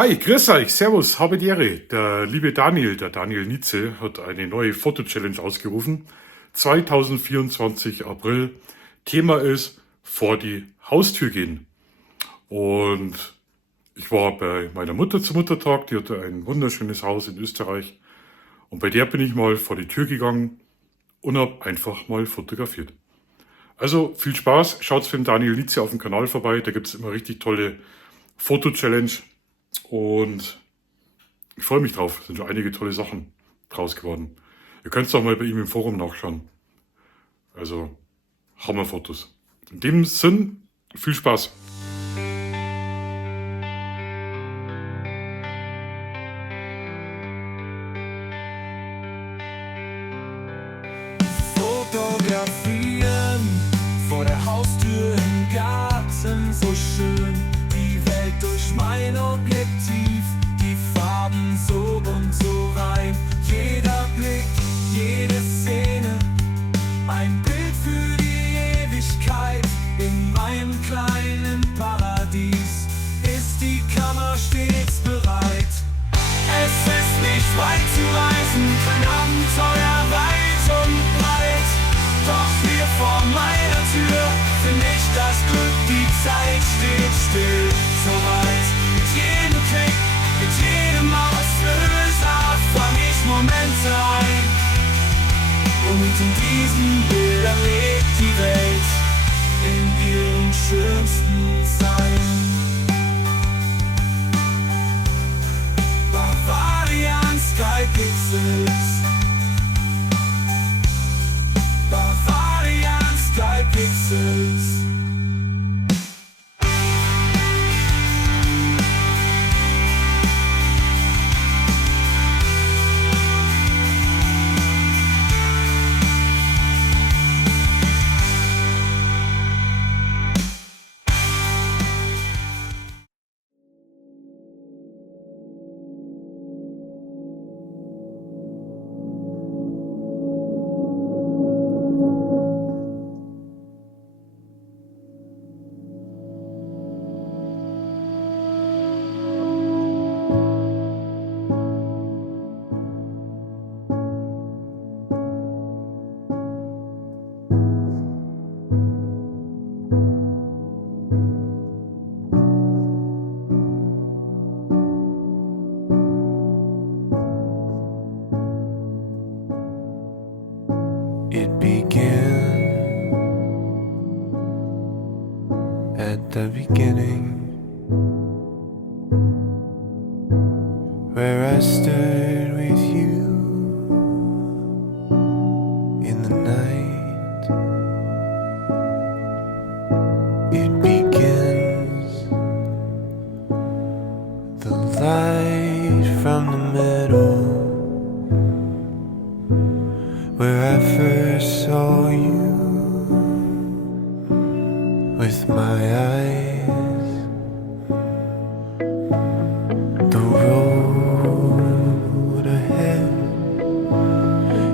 Hi, grüß euch, servus, habe die Ehre. Der liebe Daniel, der Daniel Nietze, hat eine neue Foto-Challenge ausgerufen. 2024 April. Thema ist vor die Haustür gehen. Und ich war bei meiner Mutter zum Muttertag, die hatte ein wunderschönes Haus in Österreich. Und bei der bin ich mal vor die Tür gegangen und habe einfach mal fotografiert. Also viel Spaß, schaut beim Daniel Nietze auf dem Kanal vorbei, da gibt es immer richtig tolle Foto-Challenge. Und ich freue mich drauf. Es sind schon einige tolle Sachen draus geworden. Ihr könnt es auch mal bei ihm im Forum nachschauen. Also Hammerfotos. In dem Sinn, viel Spaß. Fotografieren vor der Haustür im Garten, so schön. Die Welt durch mein Objektiv, die Farben so bunt, so rein. Jeder Blick, jede Szene, ein Bild für die Ewigkeit. In meinem kleinen Paradies ist die Kamera stets bereit. Es ist nicht weit zu reisen, ein Abenteuer weit und breit. Doch hier vor meiner Tür find ich das Glück, die Zeit steht still. So weit, mit jedem Klick, mit jedem Auslöser fang ich Momente ein. Und in diesen Bildern lebt die Welt in ihrem schönsten Sein. Bavarian Sky Pixels. Bavarian Sky Pixels. It began at the beginning, where I stood with you in the night. It begins, the light from the middle, where I first saw you with my eyes. The road ahead,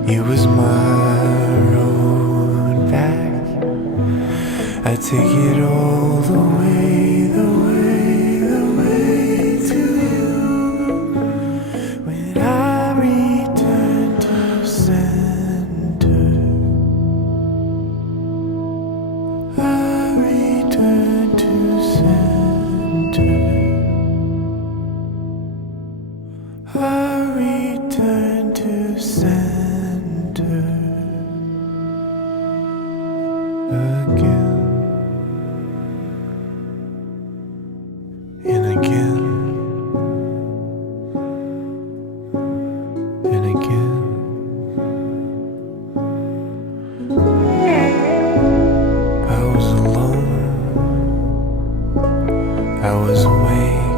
it was my road back. I take it all the way, the way, the way to you. When I return to center, I return to center. I return to center again and again and again. I was alone, I was awake.